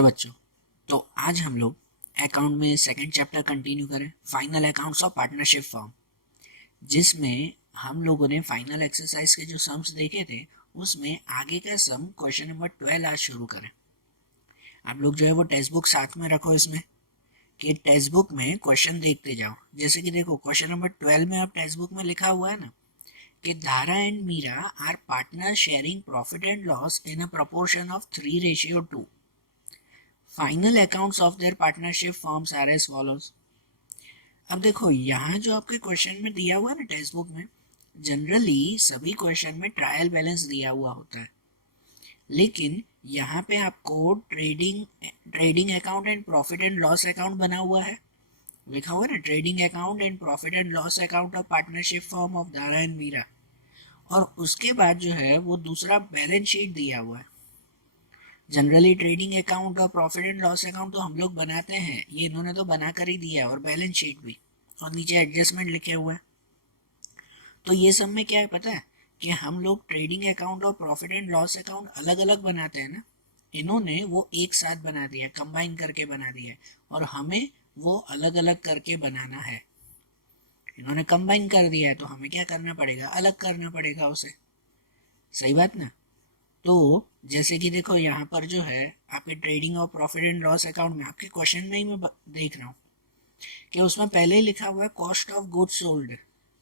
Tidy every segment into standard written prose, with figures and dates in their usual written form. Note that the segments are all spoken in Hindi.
चलो बच्चों, तो आज हम लोग अकाउंट में सेकंड चैप्टर कंटिन्यू करें, final accounts of partnership firm, जिसमें हम लोगों ने फाइनल एक्सरसाइज के जो सम्स देखे थे उसमें आगे का सम क्वेश्चन नंबर 12 आज शुरू करें। आप लोग जो है वो टेक्स्ट बुक साथ में रखो, इसमें कि टेक्स्ट बुक में क्वेश्चन देखते जाओ। जैसे कि देखो क्वेश्चन नंबर 12 में आप टेक्स्ट बुक में लिखा हुआ है ना कि Dhara and Meera are partner sharing profit and loss in a proportion of 3:2। Final accounts of their partnership firms are as follows. अब देखो यहाँ जो आपके क्वेश्चन में दिया हुआ है ना टेक्स्ट बुक में, जनरली सभी क्वेश्चन में ट्रायल बैलेंस दिया हुआ होता है, लेकिन यहाँ पे आपको trading account and profit and loss account बना हुआ है, लिखा हुआ है ना trading account and profit and loss account of partnership firm of Dara and Meera, और उसके बाद जो है वो दूसरा बैलेंस शीट दिया हुआ है। जनरली ट्रेडिंग अकाउंट और प्रॉफिट एंड लॉस अकाउंट तो हम लोग बनाते हैं, ये इन्होंने तो बना कर ही दिया है, और बैलेंस शीट भी, और नीचे एडजस्टमेंट लिखे हुए हैं। तो ये सब में क्या है पता है कि हम लोग ट्रेडिंग अकाउंट और प्रॉफिट एंड लॉस अकाउंट अलग अलग बनाते हैं ना, इन्होंने वो एक साथ बना दिया, कंबाइन करके बना दिया है, और हमें वो अलग अलग करके बनाना है। इन्होंने कंबाइन कर दिया है तो हमें क्या करना पड़ेगा, अलग करना पड़ेगा उसे। सही बात ना। तो जैसे कि देखो यहाँ पर जो है आपके ट्रेडिंग और प्रॉफिट एंड लॉस अकाउंट में आपके क्वेश्चन में ही मैं देख रहा हूँ कि उसमें पहले ही लिखा हुआ है cost of goods sold.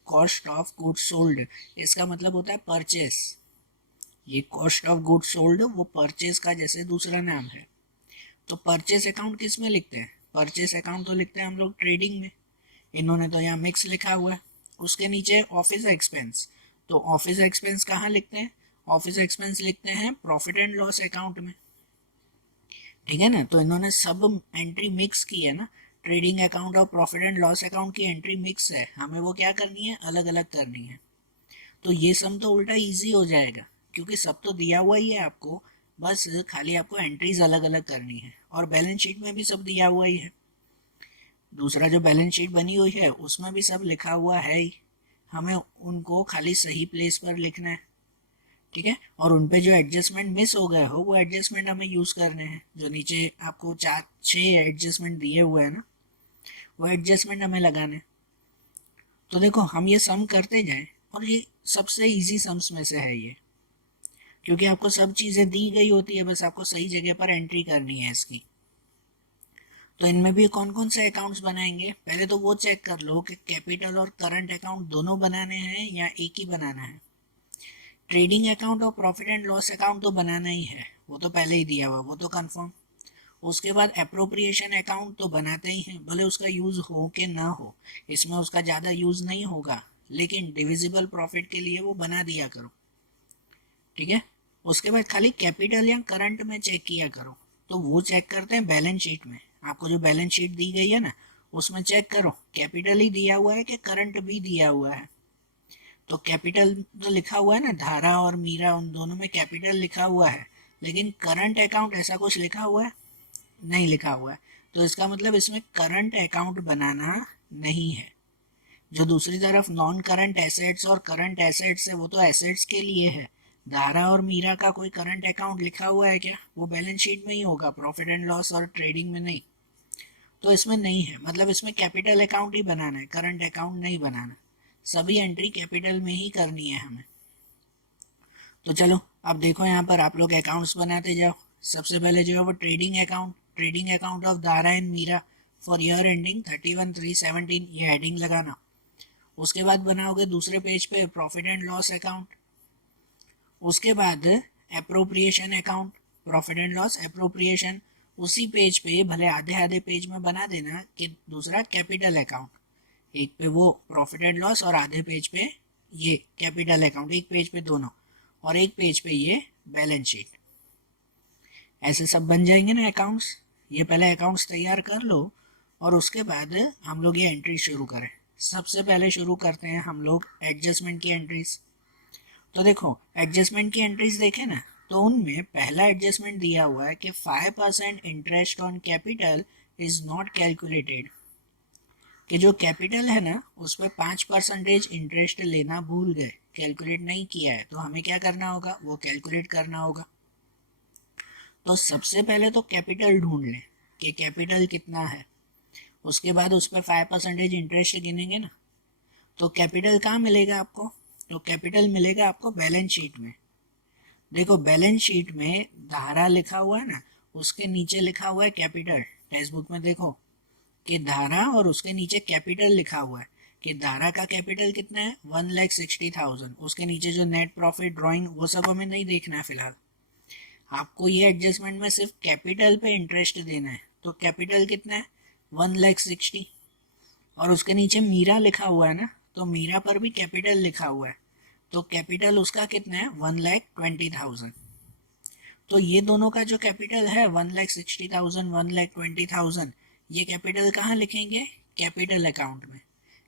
Cost of goods sold इसका मतलब होता है परचेस। ये कॉस्ट ऑफ गुड्स सोल्ड वो परचेस का जैसे दूसरा नाम है। तो परचेस अकाउंट किस में लिखते हैं, परचेस अकाउंट तो लिखते हैं हम लोग ट्रेडिंग में। इन्होंने तो यहाँ मिक्स लिखा हुआ है। उसके नीचे ऑफिस एक्सपेंस, तो ऑफिस एक्सपेंस कहाँ लिखते हैं, ऑफिस एक्सपेंस लिखते हैं प्रॉफिट एंड लॉस अकाउंट में। ठीक है ना। तो इन्होंने सब एंट्री मिक्स की है ना, ट्रेडिंग अकाउंट और प्रॉफिट एंड लॉस अकाउंट की एंट्री मिक्स है, हमें वो क्या करनी है, अलग अलग करनी है। तो ये सम तो उल्टा इजी हो जाएगा, क्योंकि सब तो दिया हुआ ही है आपको, बस खाली आपको एंट्रीज अलग अलग करनी है, और बैलेंस शीट में भी सब दिया हुआ ही है। दूसरा जो बैलेंस शीट बनी हुई है उसमें भी सब लिखा हुआ है ही, हमें उनको खाली सही प्लेस पर लिखना है। ठीक है। और उन पे जो एडजस्टमेंट मिस हो गए हो वो एडजस्टमेंट हमें यूज़ करने हैं, जो नीचे आपको 4-6 एडजस्टमेंट दिए हुए हैं ना, वो एडजस्टमेंट हमें लगाने। तो देखो हम ये सम करते जाएं, और ये सबसे इजी सम्स में से है ये, क्योंकि आपको सब चीज़ें दी गई होती है, बस आपको सही जगह पर एंट्री करनी है इसकी। तो इनमें भी कौन कौन से अकाउंट्स बनाएंगे, पहले तो वो चेक कर लो कि कैपिटल और करंट अकाउंट दोनों बनाने हैं या एक ही बनाना है। ट्रेडिंग अकाउंट और प्रॉफिट एंड लॉस अकाउंट तो बनाना ही है, वो तो पहले ही दिया हुआ, वो तो कंफर्म। उसके बाद अप्रोप्रिएशन अकाउंट तो बनाते ही हैं, भले उसका यूज़ हो कि ना हो, इसमें उसका ज़्यादा यूज़ नहीं होगा, लेकिन डिविजिबल प्रॉफिट के लिए वो बना दिया करो। ठीक है। उसके बाद खाली कैपिटल या करंट में चेक किया करो, तो वो चेक करते हैं बैलेंस शीट में। आपको जो बैलेंस शीट दी गई है ना उसमें चेक करो कैपिटल ही दिया हुआ है कि करंट भी दिया हुआ है। तो कैपिटल तो लिखा हुआ है ना, धारा और मीरा उन दोनों में कैपिटल लिखा हुआ है, लेकिन करंट अकाउंट ऐसा कुछ लिखा हुआ है, नहीं लिखा हुआ है। तो इसका मतलब इसमें करंट अकाउंट बनाना नहीं है। जो दूसरी तरफ नॉन करंट एसेट्स और करंट एसेट्स है वो तो एसेट्स के लिए है। धारा और मीरा का कोई करंट अकाउंट लिखा हुआ है क्या, वो बैलेंस शीट में ही होगा, प्रॉफिट एंड लॉस और ट्रेडिंग में नहीं। तो इसमें नहीं है, मतलब इसमें कैपिटल अकाउंट ही बनाना है, करंट अकाउंट नहीं बनाना। सभी एंट्री कैपिटल में ही करनी है हमें। तो चलो अब देखो यहाँ पर आप लोग अकाउंट्स बनाते जाओ। सबसे पहले जो है वो trading account of Dara and Meera for year ending 31/3/17, ये हेडिंग लगाना। उसके बाद बनाओगे दूसरे पेज पे प्रॉफिट एंड लॉस अकाउंट। उसके बाद appropriation account, profit and loss appropriation. उसी पेज पे भले आधे आधे पेज में बना देना कि दूसरा कैपिटल अकाउंट, एक पे वो प्रॉफिट एंड लॉस और आधे पेज पे ये कैपिटल अकाउंट, एक पेज पे दोनों, और एक पेज पे ये बैलेंस शीट। ऐसे सब बन जाएंगे ना अकाउंट्स। ये पहले अकाउंट्स तैयार कर लो और उसके बाद हम लोग ये एंट्री शुरू करें। सबसे पहले शुरू करते हैं हम लोग एडजस्टमेंट की एंट्रीज। तो देखो एडजस्टमेंट की एंट्रीज देखें ना, तो उनमें पहला एडजस्टमेंट दिया हुआ है कि 5% interest on capital is not calculated, कि जो कैपिटल है ना उस पर 5% इंटरेस्ट लेना भूल गए, कैलकुलेट नहीं किया है, तो हमें क्या करना होगा, वो कैलकुलेट करना होगा। तो सबसे पहले तो कैपिटल ढूंढ लें कि कैपिटल कितना है, उसके बाद उस पर 5% इंटरेस्ट गिनेंगे ना। तो कैपिटल कहाँ मिलेगा आपको? तो कैपिटल मिलेगा आपको बैलेंस शीट में। देखो बैलेंस शीट में धारा लिखा हुआ है ना, उसके नीचे लिखा हुआ है कैपिटल। टेक्स्ट बुक में देखो कि धारा और उसके नीचे कैपिटल लिखा हुआ है कि धारा का कैपिटल कितना है 1,60,000। उसके नीचे जो नेट प्रॉफिट ड्राइंग वो सब हमें नहीं देखना है फिलहाल, आपको ये एडजस्टमेंट में सिर्फ कैपिटल पे इंटरेस्ट देना है। तो कैपिटल कितना है 1,60,000 और उसके नीचे मीरा लिखा हुआ है ना, तो मीरा पर भी कैपिटल लिखा हुआ है, तो कैपिटल उसका कितना है 1,20,000। तो ये दोनों का जो कैपिटल है 1,60,000 1,20,000, ये कैपिटल कहाँ लिखेंगे? कैपिटल अकाउंट में।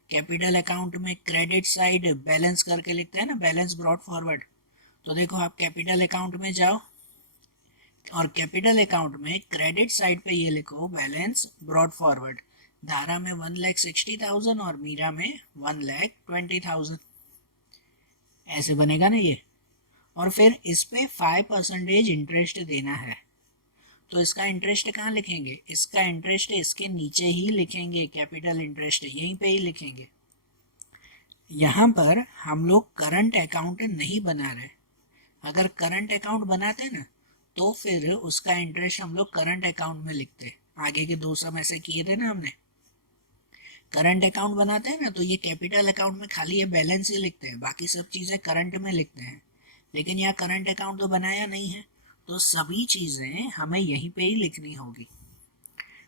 कैपिटल अकाउंट में क्रेडिट साइड बैलेंस करके लिखते हैं ना, बैलेंस ब्रॉट फॉरवर्ड। तो देखो आप कैपिटल अकाउंट में जाओ और कैपिटल अकाउंट में क्रेडिट साइड पे ये लिखो बैलेंस ब्रॉट फॉरवर्ड। धारा में 1,60,000 और मीरा में 1,20,000, ऐसे बनेगा ना ये। और फिर इस पे 5% इंटरेस्ट देना है, तो इसका इंटरेस्ट कहाँ लिखेंगे? इसका इंटरेस्ट इसके नीचे ही लिखेंगे, कैपिटल इंटरेस्ट यहीं पे ही लिखेंगे। यहाँ पर हम लोग करंट अकाउंट नहीं बना रहे। अगर करंट अकाउंट बनाते ना तो फिर उसका इंटरेस्ट हम लोग करंट अकाउंट में लिखते। आगे के 2 सम ऐसे किए थे ना हमने। करंट अकाउंट बनाते हैं ना तो ये कैपिटल अकाउंट में खाली ये बैलेंस ही लिखते हैं, बाकी सब चीज़ें करंट में लिखते हैं। लेकिन यहाँ करंट अकाउंट तो बनाया नहीं है, तो सभी चीज़ें हमें यहीं पे ही लिखनी होगी।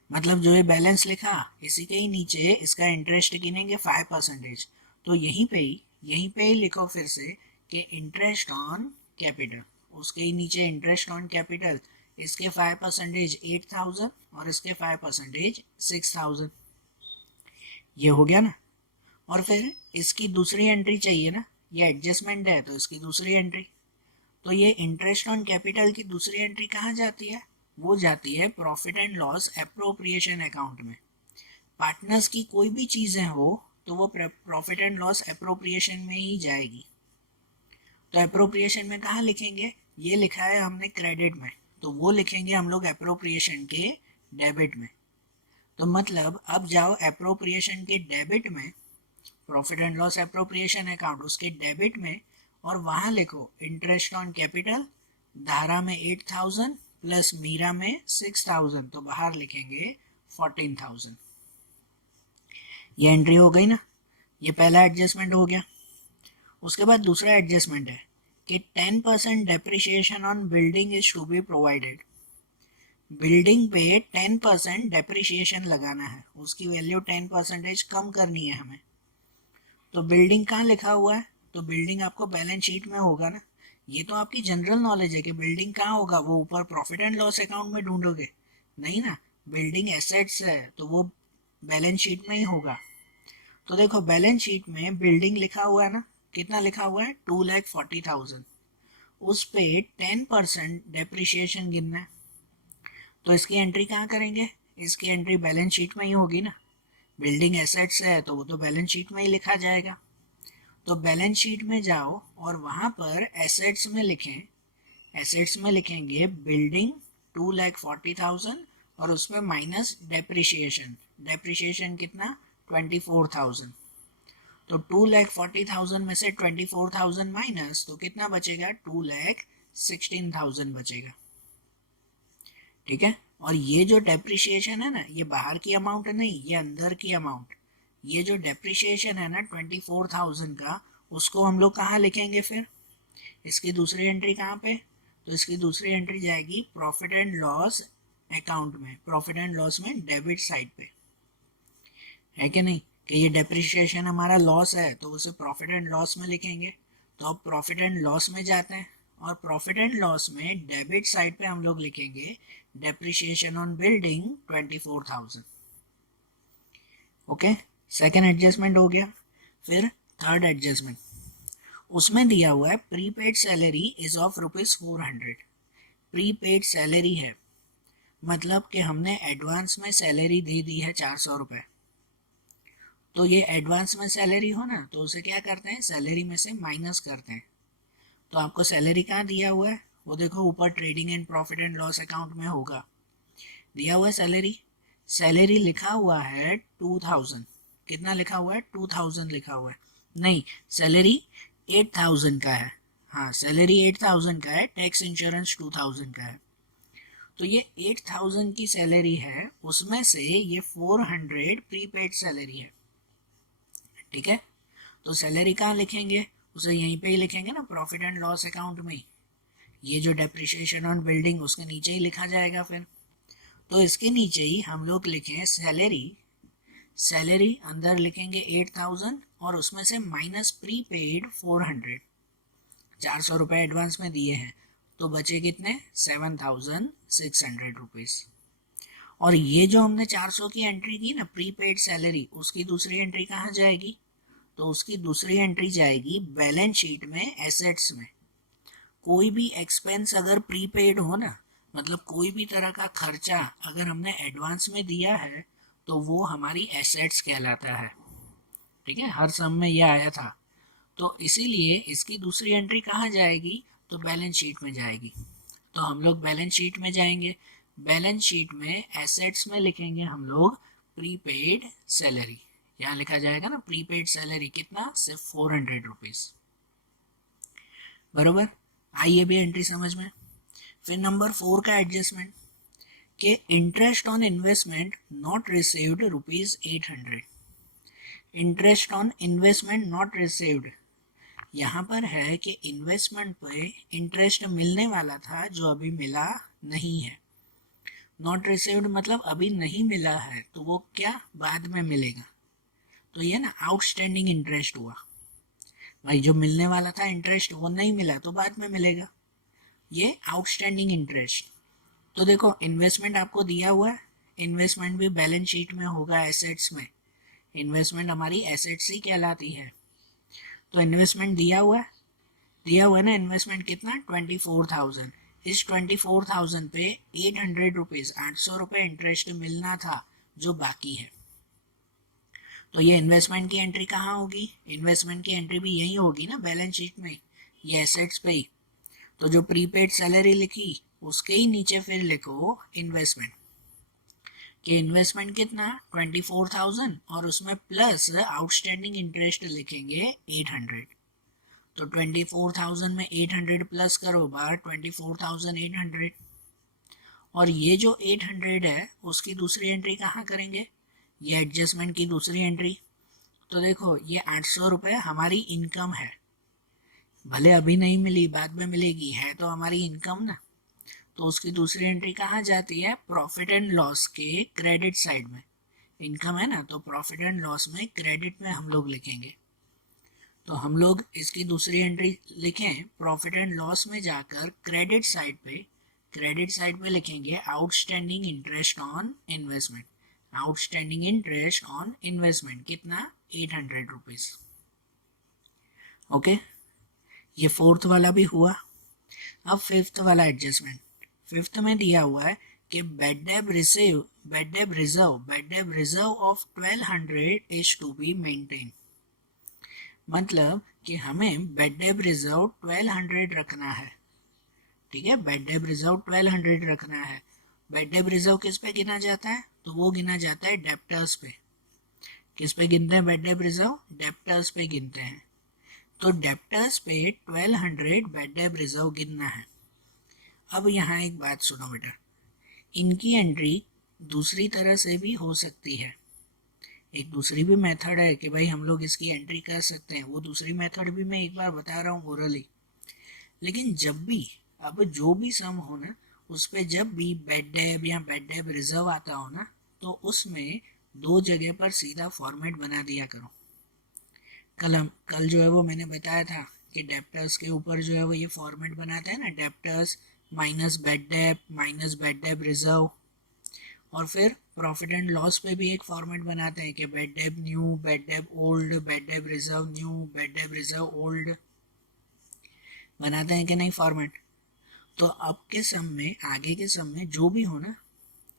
मतलब जो ये बैलेंस लिखा इसी के ही नीचे इसका इंटरेस्ट गिनेंगे 5%। तो यहीं पे ही लिखो फिर से कि इंटरेस्ट ऑन कैपिटल, उसके ही नीचे इंटरेस्ट ऑन कैपिटल, इसके 5% 8,000 और इसके 5% 6,000। ये हो गया ना। और फिर इसकी दूसरी एंट्री चाहिए ना, ये एडजस्टमेंट है तो इसकी दूसरी एंट्री। तो ये इंटरेस्ट ऑन कैपिटल की दूसरी एंट्री कहाँ जाती है? वो जाती है profit and loss appropriation account में। पार्टनर्स की कोई भी चीज़ें हो तो वो प्रॉफिट एंड लॉस एप्रोप्रिएशन में ही जाएगी। तो एप्रोप्रिएशन में कहाँ लिखेंगे? ये लिखा है हमने क्रेडिट में, तो वो लिखेंगे हम लोग एप्रोप्रिएशन के डेबिट में। तो मतलब अब जाओ एप्रोप्रिएशन के डेबिट में, profit and loss appropriation account उसके डेबिट में, और वहाँ लिखो इंटरेस्ट ऑन कैपिटल। धारा में 8,000 प्लस मीरा में 6,000, तो बाहर लिखेंगे 14,000। ये एंट्री हो गई ना, ये पहला एडजस्टमेंट हो गया। उसके बाद दूसरा एडजस्टमेंट है कि 10% depreciation on building is to be provided. Building पे 10% डेप्रिसिएशन लगाना है, उसकी वैल्यू 10% कम करनी है हमें। तो बिल्डिंग कहाँ लिखा हुआ है? तो बिल्डिंग आपको बैलेंस शीट में होगा ना। ये तो आपकी जनरल नॉलेज है कि बिल्डिंग कहाँ होगा, वो ऊपर प्रॉफिट एंड लॉस अकाउंट में ढूंढोगे नहीं ना। बिल्डिंग एसेट्स है तो वो बैलेंस शीट में ही होगा। तो देखो बैलेंस शीट में बिल्डिंग लिखा हुआ है ना, कितना लिखा हुआ है 2,40,000, उस पे 10% डेप्रिसिएशन गिनना है। तो इसकी एंट्री कहाँ करेंगे? इसकी एंट्री बैलेंस शीट में ही होगी ना। बिल्डिंग एसेट्स है तो वो तो बैलेंस शीट में ही लिखा जाएगा। तो बैलेंस शीट में जाओ और वहाँ पर एसेट्स में लिखें, एसेट्स में लिखेंगे बिल्डिंग 2,40,000 और उसमें माइनस डेप्रिसिएशन। डेप्रिसिएशन कितना 24,000। तो 2,40,000 में से 24,000 माइनस, तो कितना बचेगा 2,16,000 बचेगा। ठीक है। और ये जो डेप्रिसिएशन है ना, ये बाहर की अमाउंट नहीं, ये अंदर की अमाउंट। ये जो डेप्रिसिएशन है ना 24,000 का, उसको हम लोग कहाँ लिखेंगे फिर? इसकी दूसरी एंट्री कहाँ पे? तो इसकी दूसरी एंट्री जाएगी प्रॉफिट एंड लॉस अकाउंट में, प्रॉफिट एंड लॉस में डेबिट साइड पे, है कि नहीं? कि ये डेप्रिसिएशन हमारा लॉस है तो उसे प्रॉफिट एंड लॉस में लिखेंगे। तो अब प्रॉफिट एंड लॉस में जाते हैं और प्रॉफिट एंड लॉस में डेबिट साइड पे हम लोग लिखेंगे depreciation on building 24,000। Okay, second adjustment हो गया। फिर थर्ड एडजस्टमेंट, उसमें दिया हुआ है prepaid salary is of ₹400। Prepaid salary है मतलब कि हमने एडवांस में सैलरी दे दी है 400 रुपये। तो ये एडवांस में सैलरी हो ना, तो उसे क्या करते हैं, सैलरी में से माइनस करते हैं। तो आपको सैलरी कहाँ दिया हुआ है वो देखो ऊपर trading and profit and loss account में होगा, दिया हुआ है सैलरी, सैलरी लिखा हुआ है 2000, कितना लिखा हुआ है 2000 लिखा हुआ है, नहीं सैलरी 8000 का है, हाँ सैलरी 8000 का है, टैक्स इंश्योरेंस 2000 का है। तो ये 8000 की सैलरी है, उसमें से ये 400 प्रीपेड सैलरी है, ठीक है। तो सैलरी कहाँ लिखेंगे, उसे यहीं पे ही लिखेंगे ना, प्रॉफिट एंड लॉस अकाउंट में। ये जो डेप्रिसिएशन ऑन बिल्डिंग उसके नीचे ही लिखा जाएगा फिर। तो इसके नीचे ही हम लोग लिखें सैलरी, सैलरी अंदर लिखेंगे 8000 और उसमें से माइनस प्रीपेड 400, 400 रुपये एडवांस में दिए हैं, तो बचे कितने 7600 रुपीज़। और ये जो हमने 400 की एंट्री की ना प्रीपेड सैलरी, उसकी दूसरी एंट्री कहाँ जाएगी, तो उसकी दूसरी एंट्री जाएगी बैलेंस शीट में एसेट्स में। कोई भी एक्सपेंस अगर प्रीपेड हो ना, मतलब कोई भी तरह का खर्चा अगर हमने एडवांस में दिया है तो वो हमारी एसेट्स कहलाता है, ठीक है, हर सम में ये आया था। तो इसीलिए इसकी दूसरी एंट्री कहाँ जाएगी, तो बैलेंस शीट में जाएगी। तो हम लोग बैलेंस शीट में जाएंगे, बैलेंस शीट में एसेट्स में लिखेंगे हम लोग प्रीपेड सैलरी, यहाँ लिखा जाएगा ना प्रीपेड सैलरी कितना, सिर्फ 400 रुपीज़, बरोबर। आइए भी एंट्री समझ में। फिर नंबर 4 का एडजस्टमेंट के interest on investment not received ₹800, interest on investment not received, यहाँ पर है कि इन्वेस्टमेंट पे इंटरेस्ट मिलने वाला था जो अभी मिला नहीं है। नॉट रिसीव्ड मतलब अभी नहीं मिला है, तो वो क्या बाद में मिलेगा, तो ये ना आउटस्टैंडिंग इंटरेस्ट हुआ भाई, जो मिलने वाला था इंटरेस्ट वो नहीं मिला तो बाद में मिलेगा, ये आउटस्टैंडिंग इंटरेस्ट। तो देखो इन्वेस्टमेंट आपको दिया हुआ है, इन्वेस्टमेंट भी बैलेंस शीट में होगा एसेट्स में, इन्वेस्टमेंट हमारी एसेट्स ही कहलाती है। तो इन्वेस्टमेंट दिया हुआ है, दिया हुआ है ना इन्वेस्टमेंट कितना 24,000, इस 24,000 पे 800 रुपीज़ 800 रुपये इंटरेस्ट मिलना था जो बाकी है। तो ये इन्वेस्टमेंट की एंट्री कहाँ होगी, इन्वेस्टमेंट की एंट्री भी यही होगी ना बैलेंस शीट में, ये एसेट्स पे ही। तो जो प्रीपेड सैलरी लिखी उसके ही नीचे फिर लिखो इन्वेस्टमेंट, कि इन्वेस्टमेंट कितना 24,000 और उसमें प्लस आउटस्टैंडिंग इंटरेस्ट लिखेंगे 800। तो 24,000 में 800 प्लस करो बाहर 24,800, और ये जो 800 है उसकी दूसरी एंट्री कहाँ करेंगे, ये एडजस्टमेंट की दूसरी एंट्री। तो देखो ये 800 रुपये हमारी इनकम है, भले अभी नहीं मिली बाद में मिलेगी, है तो हमारी इनकम ना। तो उसकी दूसरी एंट्री कहाँ जाती है, प्रॉफिट एंड लॉस के क्रेडिट साइड में, इनकम है ना तो प्रॉफिट एंड लॉस में क्रेडिट में हम लोग लिखेंगे। तो हम लोग इसकी दूसरी एंट्री लिखें प्रॉफिट एंड लॉस में जाकर क्रेडिट साइड पे, क्रेडिट साइड पे लिखेंगे outstanding interest on investment, outstanding interest on investment कितना 800 रुपीज़, ओके। ये फोर्थ वाला भी हुआ। अब फिफ्थ वाला एडजस्टमेंट, फिफ्थ में दिया हुआ है कि bad debt reserve of 1200 is to be maintain, मतलब कि हमें बेड डेब रिजर्व 1200 रखना है, ठीक है, बेड डेब रिजर्व 1200 रखना है। बेड डेब रिजर्व किस पे गिना जाता है, तो वो गिना जाता है डेप्टर्स पे। किस पे गिनते हैं बेड डेब रिजर्व, डेप्टर्स पे गिनते हैं। तो डेप्टर्स पे 1200 बेड डेब रिजर्व गिनना है। अब यहाँ एक बात सुनो बेटा, इनकी एंट्री दूसरी तरह से भी हो सकती है, एक दूसरी भी मेथड है कि भाई हम लोग इसकी एंट्री कर सकते हैं, वो दूसरी मेथड भी मैं एक बार बता रहा हूँ ओरली। लेकिन जब भी अब जो भी सम हो ना उस पर जब भी बेड डेब या बेड डेब रिजर्व आता हो ना, तो उसमें दो जगह पर सीधा फॉर्मेट बना दिया करो। कल जो है वो मैंने बताया था कि डेप्टर्स के ऊपर जो है वो ये फॉर्मेट बनाते हैं ना, debtors minus bed debt reserve, और फिर प्रॉफिट एंड लॉस पे भी एक फॉर्मेट बनाते हैं कि bad debt new, bad debt old, bad debt reserve new, bad debt reserve old, बनाते हैं कि नहीं फॉर्मेट। तो अब के सम में, आगे के सम में जो भी हो ना,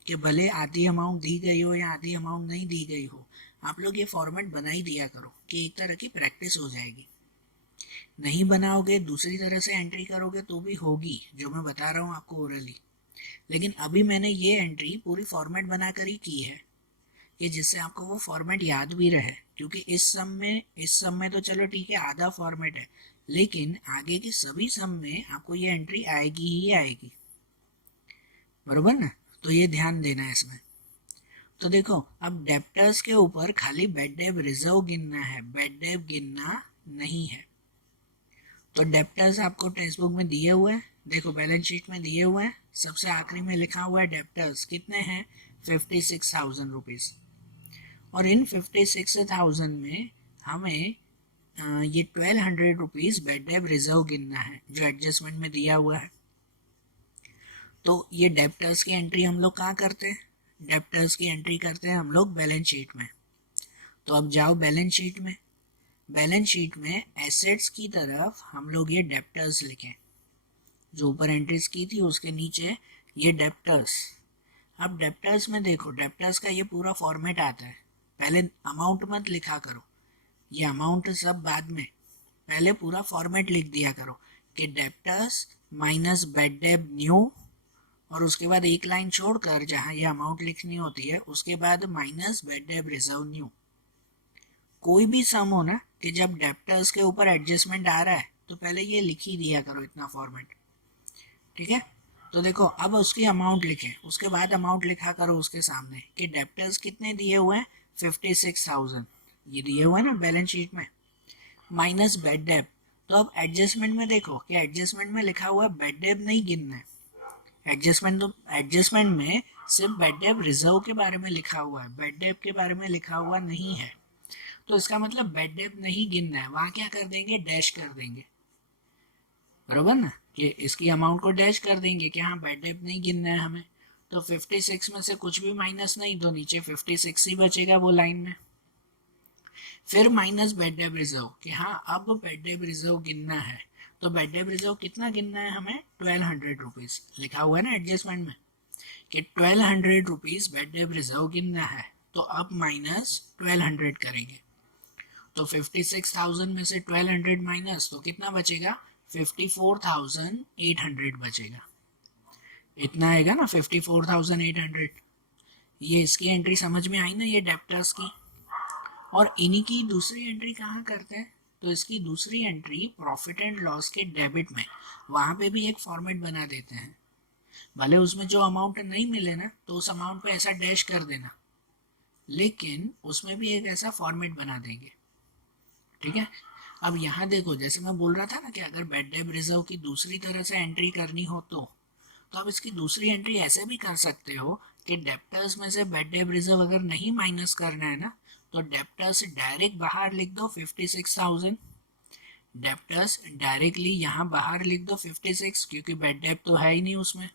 कि भले आधी अमाउंट दी गई हो या आधी अमाउंट नहीं दी गई हो, आप लोग ये फॉर्मेट बना ही दिया करो कि एक तरह की प्रैक्टिस हो जाएगी। नहीं बनाओगे, दूसरी तरह से एंट्री करोगे तो भी होगी, जो मैं बता रहा हूँ आपको ओरली। लेकिन अभी मैंने ये एंट्री पूरी फॉर्मेट बनाकर ही की है कि जिससे आपको वो फॉर्मेट याद भी रहे, क्योंकि इस सम में तो चलो ठीक है आधा फॉर्मेट है, लेकिन आगे के सभी सम में आपको ये एंट्री आएगी ही आएगी, बरोबर ना। तो ये ध्यान देना है इसमें। तो देखो अब डेप्टर्स के ऊपर खाली बेड डेब रिजर्व गिनना है, बेड डेब गिनना नहीं है। तो डेप्टर्स आपको टेक्स्ट बुक में दिए हुए हैं, देखो बैलेंस शीट में दिए हुए हैं, सबसे आखिरी में लिखा हुआ है डेप्टर्स कितने हैं, 56,000 रुपीज़। और इन 56,000 में हमें ये 1,200 रुपीज़ बेड डेब रिजर्व गिनना है जो एडजस्टमेंट में दिया हुआ है। तो ये डेप्टर्स की एंट्री हम लोग कहाँ करते हैं, डेप्टर्स की एंट्री करते हैं हम लोग बैलेंस शीट में। तो अब जाओ बैलेंस शीट में, बैलेंस शीट में एसेट्स की तरफ हम लोग ये डेप्टर्स लिखें, जो ऊपर एंट्रीज की थी उसके नीचे ये डेप्टर्स। अब डेप्टर्स में देखो, डेप्टर्स का ये पूरा फॉर्मेट आता है, पहले अमाउंट मत लिखा करो, ये अमाउंट सब बाद में, पहले पूरा फॉर्मेट लिख दिया करो कि debtors minus bed debt new, और उसके बाद एक लाइन छोड़कर जहाँ ये अमाउंट लिखनी होती है उसके बाद minus bed debt reserve new. कोई भी सम हो ना कि जब डेप्टर्स के ऊपर एडजस्टमेंट आ रहा है तो पहले ये लिख ही दिया करो इतना फॉर्मेट, ठीक है। तो देखो अब उसकी अमाउंट लिखे, उसके बाद अमाउंट लिखा करो उसके सामने कि डेप्टर्स कितने दिए हुए हैं, 56,000 ये दिए हुए हैं ना बैलेंस शीट में, माइनस बेड डेब। तो अब एडजस्टमेंट में देखो कि एडजस्टमेंट में लिखा हुआ है बेड डेब नहीं गिनना है, एडजस्टमेंट में सिर्फ बेड डेब रिजर्व के बारे में लिखा हुआ है, बेड डेब के बारे में लिखा हुआ नहीं है। तो इसका मतलब बेड डेब नहीं गिनना है, वहां क्या कर देंगे, डैश कर देंगे, बरोबर ना, कि इसकी अमाउंट को डैश कर देंगे कि हाँ बेड डेब नहीं गिनना है हमें। तो 56 में से कुछ भी माइनस नहीं, तो नीचे 56 ही बचेगा वो लाइन में। फिर माइनस बेड डेब रिजर्व कि हाँ अब बेड डेब रिजर्व गिनना है, तो बेड डेब रिजर्व कितना गिनना है हमें, 1,200 रुपीज़ लिखा हुआ है ना एडजस्टमेंट में कि 1,200 रुपीज़ बेड डेब रिजर्व गिनना है। तो अब माइनस 1,200 करेंगे, तो 56,000 में से 1,200 माइनस तो कितना बचेगा, 54,800 बचेगा, इतना आएगा ना 54,800। ये इसकी एंट्री समझ में आई ना, ये डेप्टर्स की। और इन्हीं की दूसरी एंट्री कहाँ करते हैं, तो इसकी दूसरी एंट्री प्रॉफिट एंड लॉस के डेबिट में, वहाँ पे भी एक फॉर्मेट बना देते हैं, भले उसमें जो अमाउंट नहीं मिले ना तो उस अमाउंट पे ऐसा डैश कर देना, लेकिन उसमें भी एक ऐसा फॉर्मेट बना देंगे, ठीक है। अब यहाँ देखो जैसे मैं बोल रहा था ना कि अगर बेड डेब रिजर्व की दूसरी तरह से एंट्री करनी हो तो आप इसकी दूसरी एंट्री ऐसे भी कर सकते हो कि डेप्टर्स में से बेड डेब रिजर्व अगर नहीं माइनस करना है ना तो डेप्टर्स डायरेक्ट बाहर लिख दो 56,000, डेप्टर्स डायरेक्टली यहाँ बाहर लिख दो 56 क्योंकि बेड डेब तो है ही नहीं उसमें।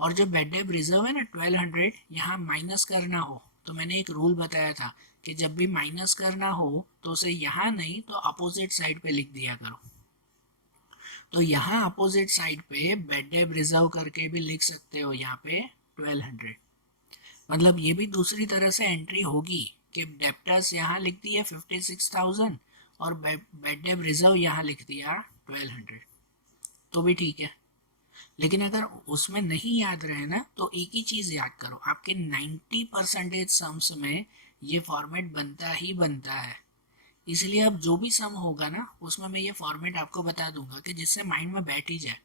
और जो बेड डेब रिजर्व है ना 1,200, यहाँ माइनस करना हो तो मैंने एक रूल बताया था कि जब भी माइनस करना हो तो उसे यहाँ नहीं तो अपोजिट साइड पे लिख दिया करो। तो यहाँ अपोजिट साइड पे बेड डेब रिजर्व करके भी लिख सकते हो यहाँ पे 1,200, मतलब ये भी दूसरी तरह से एंट्री होगी कि डेप्टर्स यहाँ लिख दिया 56,000 और बेड डेब रिजर्व यहाँ लिख दिया 1,200, तो भी ठीक है। लेकिन अगर उसमें नहीं याद रहे ना तो एक ही चीज़ याद करो, आपके 90% सम्स में ये फॉर्मेट बनता ही बनता है। इसलिए अब जो भी सम होगा ना उसमें मैं ये फॉर्मेट आपको बता दूंगा कि जिससे माइंड में बैठ ही जाए,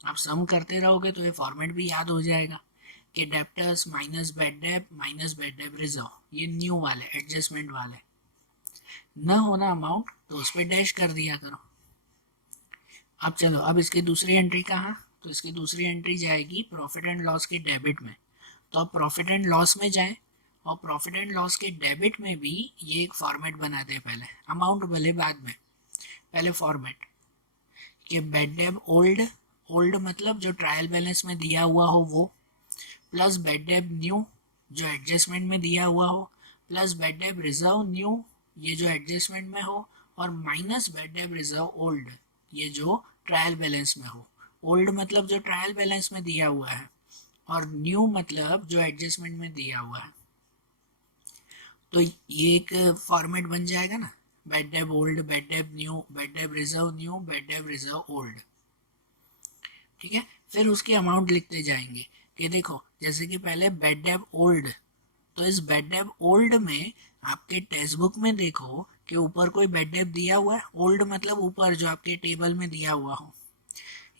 आप सम करते रहोगे तो ये फॉर्मेट भी याद हो जाएगा कि debtors minus bed debt reserve, ये न्यू वाले एडजस्टमेंट वाले, न होना अमाउंट तो उस पर डैश कर दिया करो। अब चलो अब इसकी दूसरी एंट्री कहाँ, तो इसकी दूसरी एंट्री जाएगी प्रॉफिट एंड लॉस के डेबिट में। तो अब प्रॉफिट एंड लॉस में जाए और प्रॉफिट एंड लॉस के डेबिट में भी ये एक फॉर्मेट बनाते हैं, पहले अमाउंट भले बाद में, पहले फॉर्मेट कि बेड डेब ओल्ड, ओल्ड मतलब जो ट्रायल बैलेंस में दिया हुआ हो वो, प्लस बेड डेब न्यू जो एडजस्टमेंट में दिया हुआ हो, plus bed debt reserve new ये जो एडजस्टमेंट में हो, और minus bed debt reserve old ये जो ट्रायल बैलेंस में हो। ओल्ड मतलब जो ट्रायल बैलेंस में दिया हुआ है और न्यू मतलब जो एडजस्टमेंट में दिया हुआ है। तो ये एक फॉर्मेट बन जाएगा ना, bad डेब old, bad डेब new, bad डेब reserve new, bad डेब reserve old. ठीक है, फिर उसकी अमाउंट लिखते जाएंगे कि देखो जैसे कि पहले बैड डेब ओल्ड, तो इस बैड डेब ओल्ड में आपके टेक्स्ट बुक में देखो कि ऊपर कोई बैड डेब दिया हुआ है, ओल्ड मतलब ऊपर जो आपके टेबल में दिया हुआ हो।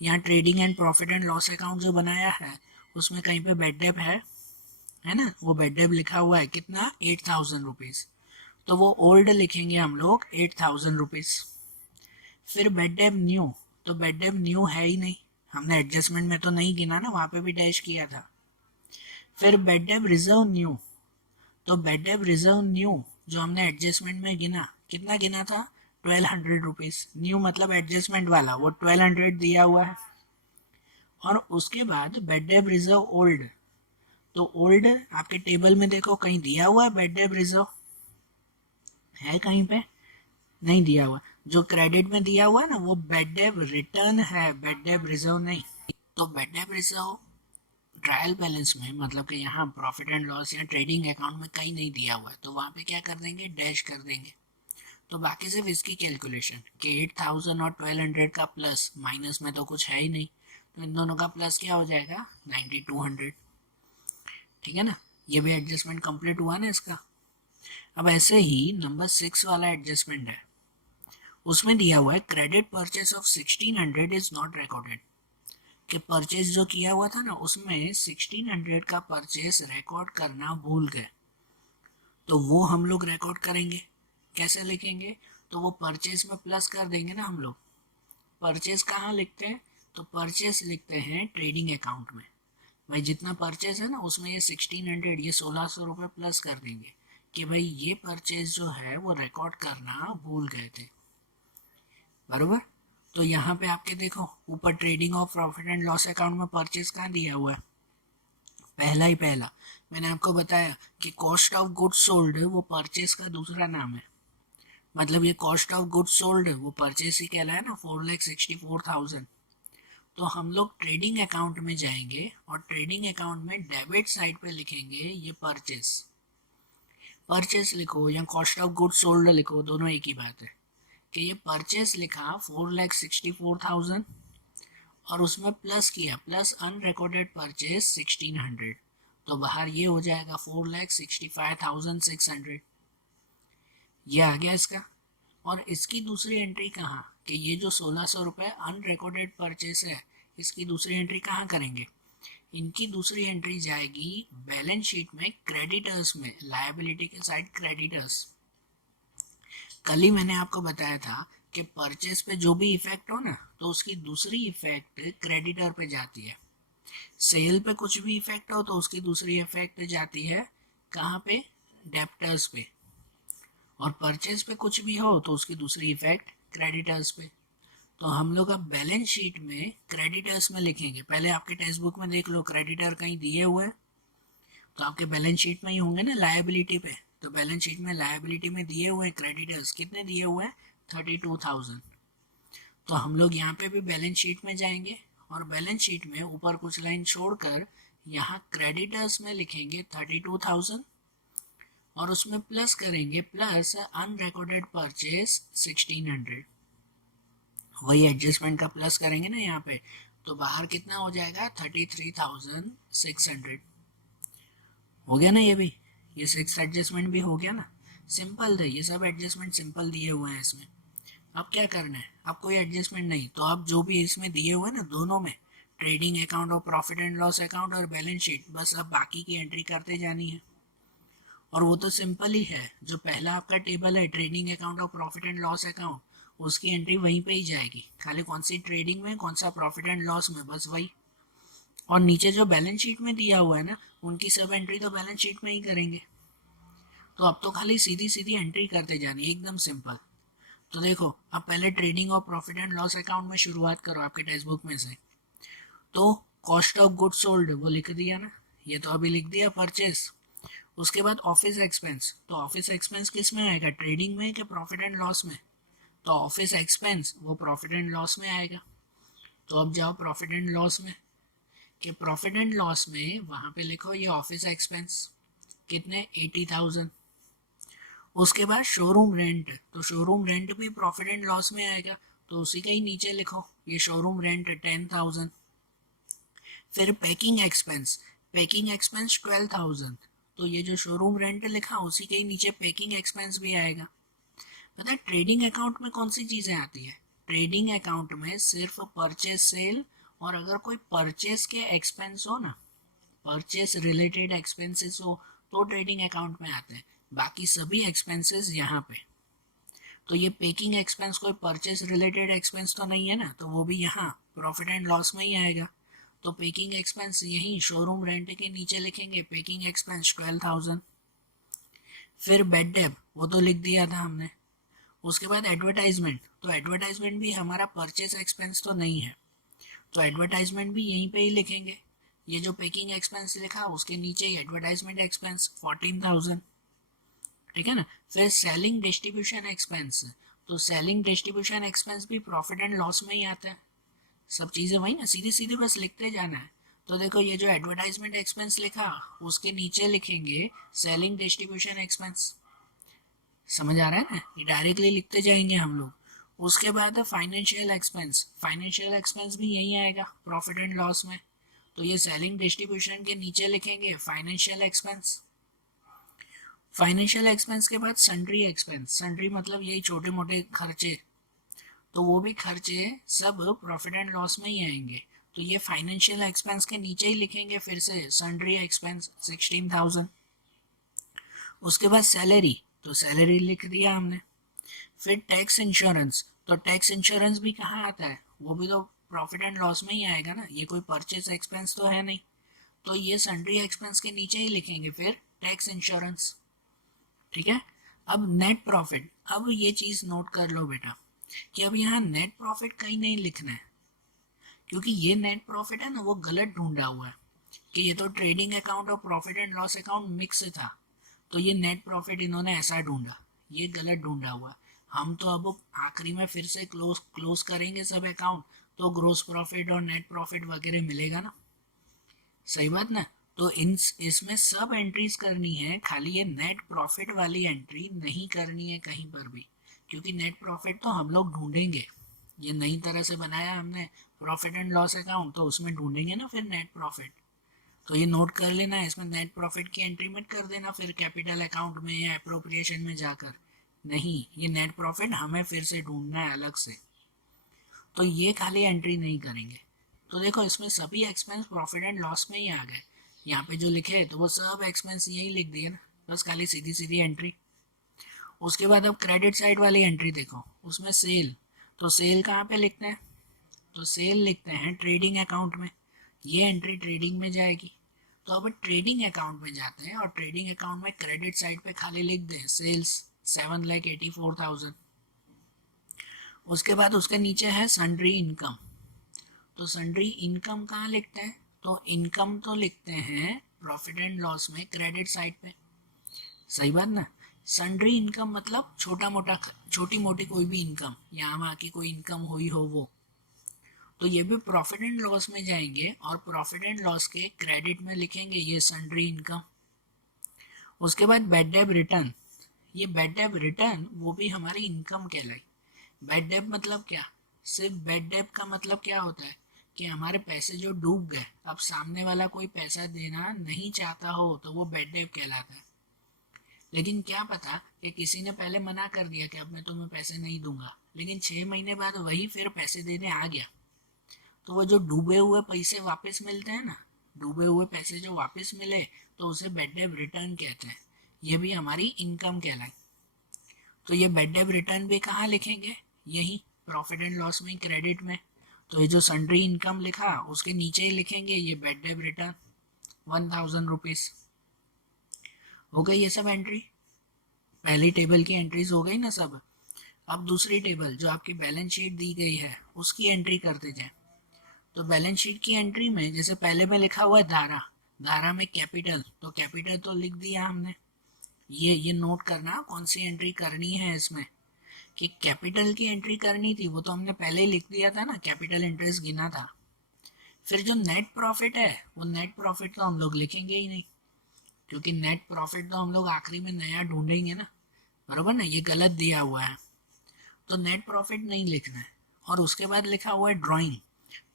यहाँ trading and profit and loss account जो बनाया है उसमें कहीं पे बैड डेब है ना, वो बैड डेब लिखा हुआ है कितना, 8,000 रुपीज, तो वो ओल्ड लिखेंगे हम लोग 8,000 रुपीज। फिर बेड डेब न्यू, तो बेड डेब न्यू है ही नहीं, हमने एडजस्टमेंट में तो नहीं गिना ना, वहां पे भी डैश किया था। फिर बेड डेब रिजर्व न्यू, तो बेड डेब रिजर्व न्यू जो हमने एडजस्टमेंट में गिना, कितना गिना था, 1,200 रुपीज, न्यू मतलब एडजस्टमेंट वाला, वो 1,200 दिया हुआ है। और उसके बाद बेड डेब रिजर्व ओल्ड, तो ओल्ड आपके टेबल में देखो कहीं दिया हुआ है बेड डेब रिजर्व, है कहीं पे, नहीं दिया हुआ। जो क्रेडिट में दिया हुआ है ना वो बेड डेब रिटर्न है, बेड डेब रिजर्व नहीं। तो bed debt reserve trial balance में मतलब कि यहाँ प्रॉफिट एंड लॉस या ट्रेडिंग अकाउंट में कहीं नहीं दिया हुआ है, तो वहाँ पे क्या कर देंगे, डैश कर देंगे। तो बाकी सिर्फ इसकी कैलकुलेशन कि 8,000 और 1,200 का प्लस माइनस में तो कुछ है ही नहीं, तो इन दोनों का प्लस क्या हो जाएगा, 9,200। ठीक है ना, ये भी एडजस्टमेंट कंप्लीट हुआ ना इसका। अब ऐसे ही नंबर 6 वाला एडजस्टमेंट है, उसमें दिया हुआ है credit purchase of 1,600 is not recorded, कि परचेज जो किया हुआ था ना उसमें 1,600 का परचेस रिकॉर्ड करना भूल गए, तो वो हम लोग रिकॉर्ड करेंगे। कैसे लिखेंगे, तो वो परचेज में प्लस कर देंगे ना हम लोग। परचेज कहाँ लिखते हैं, तो परचेस लिखते हैं ट्रेडिंग अकाउंट में। भाई जितना परचेज है ना उसमें ये 1,600, ये 1,600 रुपये प्लस कर देंगे कि भाई ये परचेज जो है वो रिकॉर्ड करना भूल गए थे, बरोबर। तो यहाँ पे आपके देखो ऊपर ट्रेडिंग और प्रॉफिट एंड लॉस अकाउंट में परचेज कहाँ दिया हुआ है, पहला ही पहला मैंने आपको बताया कि कॉस्ट ऑफ गुड्स सोल्ड वो परचेज का दूसरा नाम है, मतलब ये कॉस्ट ऑफ गुड्स सोल्ड वो परचेज ही कहलाए ना, 4,64,000। तो हम लोग ट्रेडिंग अकाउंट में जाएंगे और ट्रेडिंग अकाउंट में डेबिट साइड पे लिखेंगे ये परचेज, परचेज लिखो या कॉस्ट ऑफ गुड्स सोल्ड लिखो, दोनों एक ही बात है। कि ये परचेज लिखा 4,64,000 और उसमें प्लस किया, प्लस अनरिकॉर्डेड परचेज 1,600, तो बाहर ये हो जाएगा 4,65,600, ये आ गया इसका। और इसकी दूसरी एंट्री कहाँ, कि ये जो 1,600 रुपये अनरिकॉर्डेड परचेज है इसकी दूसरी एंट्री कहाँ करेंगे, इनकी दूसरी एंट्री जाएगी बैलेंस शीट में क्रेडिटर्स में, लायबिलिटी के साइड क्रेडिटर्स। कल ही मैंने आपको बताया था कि परचेज पे जो भी इफेक्ट हो ना तो उसकी दूसरी इफेक्ट क्रेडिटर पे जाती है, सेल पे कुछ भी इफेक्ट हो तो उसकी दूसरी इफेक्ट जाती है कहाँ पे, डेप्टर्स पे, और परचेज पे कुछ भी हो तो उसकी दूसरी इफेक्ट क्रेडिटर्स पे। तो हम लोग अब बैलेंस शीट में क्रेडिटर्स में लिखेंगे, पहले आपके टेक्स्ट बुक में देख लो क्रेडिटर कहीं दिए हुए हैं, तो आपके बैलेंस शीट में ही होंगे ना लायबिलिटी पे, तो बैलेंस शीट में लायबिलिटी में दिए हुए हैं क्रेडिटर्स, कितने दिए हुए हैं, 32,000। तो हम लोग यहाँ पे भी बैलेंस शीट में जाएंगे और बैलेंस शीट में ऊपर कुछ लाइन छोड़कर यहाँ क्रेडिटर्स में लिखेंगे 32,000 और उसमें प्लस करेंगे, प्लस अनरिकॉर्डेड परचेज 1,600, वही एडजस्टमेंट का प्लस करेंगे ना यहाँ पे, तो बाहर कितना हो जाएगा, 33,600। हो गया ना, ये 6 एडजस्टमेंट भी हो गया ना, सिंपल थे ये सब एडजस्टमेंट, सिंपल दिए हुए हैं इसमें। अब क्या करना है, अब कोई एडजस्टमेंट नहीं, तो अब जो भी इसमें दिए हुए हैं ना दोनों में, ट्रेडिंग अकाउंट और प्रॉफिट एंड लॉस अकाउंट और बैलेंस शीट, बस अब बाकी की एंट्री करते जानी है। और वो तो सिंपल ही है, जो पहला आपका टेबल है ट्रेडिंग अकाउंट और प्रॉफिट एंड लॉस अकाउंट, उसकी एंट्री वहीं पे ही जाएगी, खाली कौन सी ट्रेडिंग में कौन सा प्रॉफिट एंड लॉस में, बस वही। और नीचे जो बैलेंस शीट में दिया हुआ है ना उनकी सब एंट्री तो बैलेंस शीट में ही करेंगे। तो अब तो खाली सीधी सीधी एंट्री करते जानी, एकदम सिंपल। तो देखो अब पहले ट्रेडिंग और प्रॉफिट एंड लॉस अकाउंट में शुरुआत करो आपके टेक्स्ट बुक में से, तो कॉस्ट ऑफ गुड्स सोल्ड वो लिख दिया ना, ये तो अभी लिख दिया परचेस। उसके बाद ऑफिस एक्सपेंस, तो ऑफिस एक्सपेंस किस में आएगा, ट्रेडिंग में कि प्रॉफिट एंड लॉस में, तो ऑफिस एक्सपेंस वो प्रॉफिट एंड लॉस में आएगा। तो अब जाओ प्रॉफिट एंड लॉस में, कि प्रॉफिट एंड लॉस में वहाँ पे लिखो ये ऑफिस एक्सपेंस कितने, 80,000। उसके बाद शोरूम रेंट, तो शोरूम रेंट भी प्रॉफिट एंड लॉस में आएगा, तो उसी का ही नीचे लिखो, ये शोरूम रेंट 10,000। फिर पैकिंग एक्सपेंस, पैकिंग एक्सपेंस 12,000, तो ये जो शोरूम रेंट लिखा उसी के ही नीचे पैकिंग एक्सपेंस भी आएगा। पता है ट्रेडिंग अकाउंट में कौन सी चीज़ें आती है? ट्रेडिंग अकाउंट में सिर्फ परचेज सेल, और अगर कोई परचेज के एक्सपेंस हो ना, परचेज रिलेटेड एक्सपेंसेस हो, तो ट्रेडिंग अकाउंट में आते हैं। बाकी सभी एक्सपेंसेस यहाँ पे, तो ये पेकिंग एक्सपेंस कोई परचेज रिलेटेड एक्सपेंस तो नहीं है ना, तो वो भी यहाँ प्रॉफिट एंड लॉस में ही आएगा। तो पेकिंग एक्सपेंस यही शोरूम रेंट के नीचे लिखेंगे, पेकिंग एक्सपेंस 12,000। फिर बेड डेप वो तो लिख दिया था हमने। उसके बाद एडवर्टाइजमेंट, तो एडवर्टाइजमेंट भी हमारा परचेज एक्सपेंस तो नहीं है, तो एडवर्टाइजमेंट भी यहीं पे ही लिखेंगे। ये जो पेकिंग एक्सपेंस लिखा उसके नीचे ही एडवर्टाइजमेंट एक्सपेंस 14,000, ठीक है ना। फिर सेलिंग डिस्ट्रीब्यूशन एक्सपेंस, तो सेलिंग डिस्ट्रीब्यूशन एक्सपेंस भी प्रॉफिट एंड लॉस में ही आता है। सब चीज़ें वही ना, सीधे सीधे बस लिखते जाना है। तो देखो ये जो एडवर्टाइजमेंट एक्सपेंस लिखा उसके नीचे लिखेंगे सेलिंग डिस्ट्रीब्यूशन एक्सपेंस। समझ आ रहा है ना, ये डायरेक्टली लिखते जाएंगे हम लोग। उसके बाद फाइनेंशियल एक्सपेंस, फाइनेंशियल एक्सपेंस भी यही आएगा प्रॉफिट एंड लॉस में, तो ये सेलिंग डिस्ट्रीब्यूशन के नीचे लिखेंगे फाइनेंशियल एक्सपेंस। फाइनेंशियल एक्सपेंस के बाद सन्ड्री एक्सपेंस, सन्ड्री मतलब यही छोटे मोटे खर्चे, तो वो भी खर्चे सब प्रॉफिट एंड लॉस में ही आएंगे, तो ये फाइनेंशियल एक्सपेंस के नीचे ही लिखेंगे फिर से सन्ड्री एक्सपेंस 16,000। उसके बाद सैलरी, तो सैलरी लिख दिया हमने। फिर टैक्स इंश्योरेंस, तो टैक्स इंश्योरेंस भी कहाँ आता है? वो भी तो प्रॉफिट एंड लॉस में ही आएगा ना, ये कोई परचेज एक्सपेंस तो है नहीं, तो ये सन्ड्री एक्सपेंस के नीचे ही लिखेंगे फिर टैक्स इंश्योरेंस, ठीक है। अब नेट प्रॉफिट, अब ये चीज़ नोट कर लो बेटा कि अब यहाँ नेट प्रॉफिट कहीं नहीं लिखना है, क्योंकि ये नेट प्रॉफिट है ना वो गलत ढूंढा हुआ है कि ये तो ट्रेडिंग अकाउंट और profit and loss account mix था, तो ये नेट प्रॉफिट इन्होंने ऐसा ढूंढा, ये गलत ढूंढा हुआ। हम तो अब आखिरी में फिर से क्लोज करेंगे सब अकाउंट, तो ग्रोस प्रॉफिट और नेट प्रॉफिट वगैरह मिलेगा ना, सही बात ना। तो इन इसमें सब एंट्रीज करनी है, खाली ये नेट प्रॉफिट वाली एंट्री नहीं करनी है कहीं पर भी, क्योंकि नेट प्रॉफिट तो हम लोग ढूंढेंगे, ये नई तरह से बनाया हमने प्रॉफिट एंड लॉस अकाउंट, तो उसमें ढूंढेंगे ना फिर नेट प्रॉफिट। तो ये नोट कर लेना है, इसमें नेट प्रॉफिट की एंट्री मत कर देना फिर कैपिटल अकाउंट में या अप्रोप्रिएशन में जाकर, नहीं, ये नेट प्रॉफिट हमें फिर से ढूंढना है अलग से, तो ये खाली एंट्री नहीं करेंगे। तो देखो इसमें सभी एक्सपेंस प्रॉफिट एंड लॉस में ही आ गए, यहाँ पे जो लिखे है तो वो सब एक्सपेंस यही लिख दिए ना, बस खाली सीधी सीधी एंट्री। उसके बाद अब क्रेडिट साइड वाली एंट्री देखो, उसमें सेल, तो सेल कहाँ पे लिखते हैं? तो सेल लिखते हैं ट्रेडिंग अकाउंट में, ये एंट्री ट्रेडिंग में जाएगी। तो अब ट्रेडिंग अकाउंट में जाते हैं और ट्रेडिंग अकाउंट में क्रेडिट साइड पे खाली लिख दें सेल्स 7,84,000। उसके बाद उसके नीचे है सन्ड्री इनकम, तो सन्ड्री इनकम कहाँ लिखते हैं? तो इनकम तो लिखते हैं प्रॉफिट एंड लॉस में क्रेडिट साइड पे, सही बात ना। सन्ड्री इनकम मतलब छोटा मोटा, छोटी मोटी कोई भी इनकम, यहाँ वहाँ की कोई इनकम हुई हो वो, तो ये भी प्रॉफिट एंड लॉस में जाएंगे और प्रॉफिट एंड लॉस के क्रेडिट में लिखेंगे ये सन्ड्री इनकम। उसके बाद बैड डेब रिटर्न, ये बैड डेब रिटर्न वो भी हमारी इनकम कहलाई। बैड डेब मतलब क्या? सिर्फ बैड डेब का मतलब क्या होता है कि हमारे पैसे जो डूब गए, अब सामने वाला कोई पैसा देना नहीं चाहता हो तो वो बैड डेब कहलाता है। लेकिन क्या पता कि किसी ने पहले मना कर दिया कि अब मैं तुम्हें पैसे नहीं दूंगा, लेकिन 6 महीने बाद वही फिर पैसे देने आ गया, तो वो जो डूबे हुए पैसे वापस मिलते हैं ना, डूबे हुए पैसे जो वापस मिले, तो उसे बैड डेब रिटर्न कहते हैं, ये भी हमारी इनकम कहलाए। तो ये बैड डेब रिटर्न भी कहाँ लिखेंगे? यही प्रॉफिट एंड लॉस में, क्रेडिट में। तो ये जो सन्ड्री इनकम लिखा उसके नीचे ही लिखेंगे ये बैड डेब रिटर्न 1,000 रुपीज़। हो गई ये सब एंट्री, पहली टेबल की एंट्रीज हो गई ना सब। अब दूसरी टेबल जो आपकी बैलेंस शीट दी गई है उसकी एंट्री करते जाए। तो बैलेंस शीट की एंट्री में जैसे पहले में लिखा हुआ है धारा, धारा में कैपिटल, तो कैपिटल तो लिख दिया हमने। ये नोट करना कौन सी एंट्री करनी है इसमें, कि कैपिटल की एंट्री करनी थी वो तो हमने पहले ही लिख दिया था ना, कैपिटल इंटरेस्ट गिना था। फिर जो नेट प्रॉफिट है वो नेट प्रॉफिट तो हम लोग लिखेंगे ही नहीं, क्योंकि नेट प्रॉफिट तो हम लोग आखिरी में नया ढूंढेंगे ना, बरोबर ना, ये गलत दिया हुआ है तो नेट प्रॉफिट नहीं लिखना है। और उसके बाद लिखा हुआ है ड्राइंग,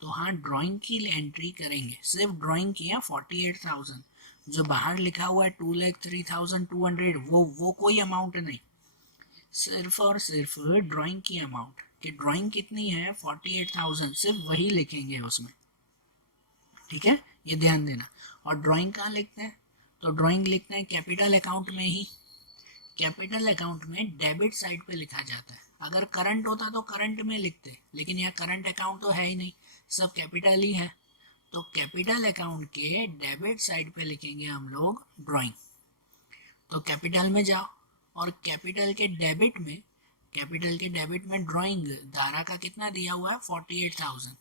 तो हाँ ड्राइंग की एंट्री करेंगे, सिर्फ ड्राइंग की है 48,000। जो बाहर लिखा हुआ है 2,03,200 वो कोई अमाउंट नहीं, सिर्फ और सिर्फ ड्राइंग की अमाउंट, कि ड्राइंग कितनी है 48,000, सिर्फ वही लिखेंगे उसमें। ठीक है, ये ध्यान देना। और ड्राइंग कहाँ लिखते हैं, तो ड्राइंग लिखते हैं कैपिटल अकाउंट में ही। कैपिटल अकाउंट में डेबिट साइड पे लिखा जाता है, अगर करंट होता तो करंट में लिखते, लेकिन यहाँ करंट अकाउंट तो है ही नहीं, सब कैपिटल ही है, तो कैपिटल अकाउंट के डेबिट साइड पे लिखेंगे हम लोग ड्राइंग। तो कैपिटल में जाओ और कैपिटल के डेबिट में ड्राइंग धारा का कितना दिया हुआ है 48,000।